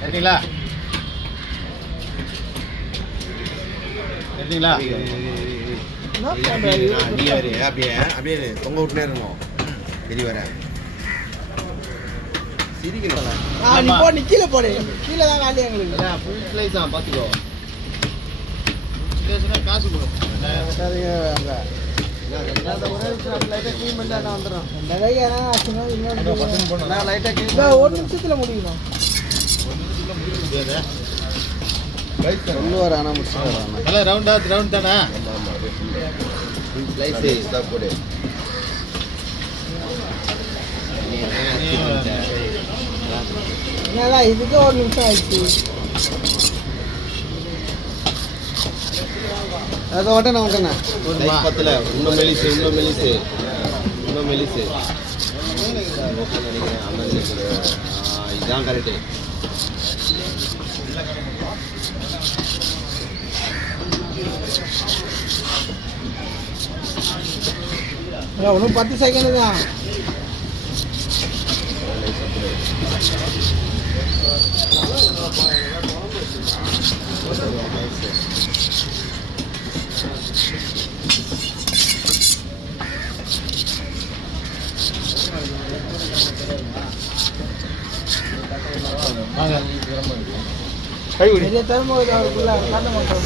சரிங்களா? சரிங்களா? அப்படியே அப்படியே தொங்க விட்டுனே இருக்கணும். பெரிய வர சிரிக்கணும். நீ போ, நீ கீழே போடு. கீழே தான் வேலையா எங்களுக்கு. ஃபுல் ஸ்லைஸ் தான் பார்த்துக்கோ. காசு கொடுக்கும். ஒரு நிமிஷத்துல முடியும். சொல்லுவார் ஆனால் முடிச்சுட்டு நல்லா ரவுண்ட் தானே? போடு. இதுக்கு ஒரு நிமிஷம் ஆயிடுச்சு. அதை வட்டேண்ணா வட்டேண்ணா பத்தில் இன்னும் மெலிசு இதுதான் கரெக்டு. ஒன்றும் 10 செகண்ட் தான். வெளியே தரும்போது அவருக்குள்ள காட்ட மாட்டோம்.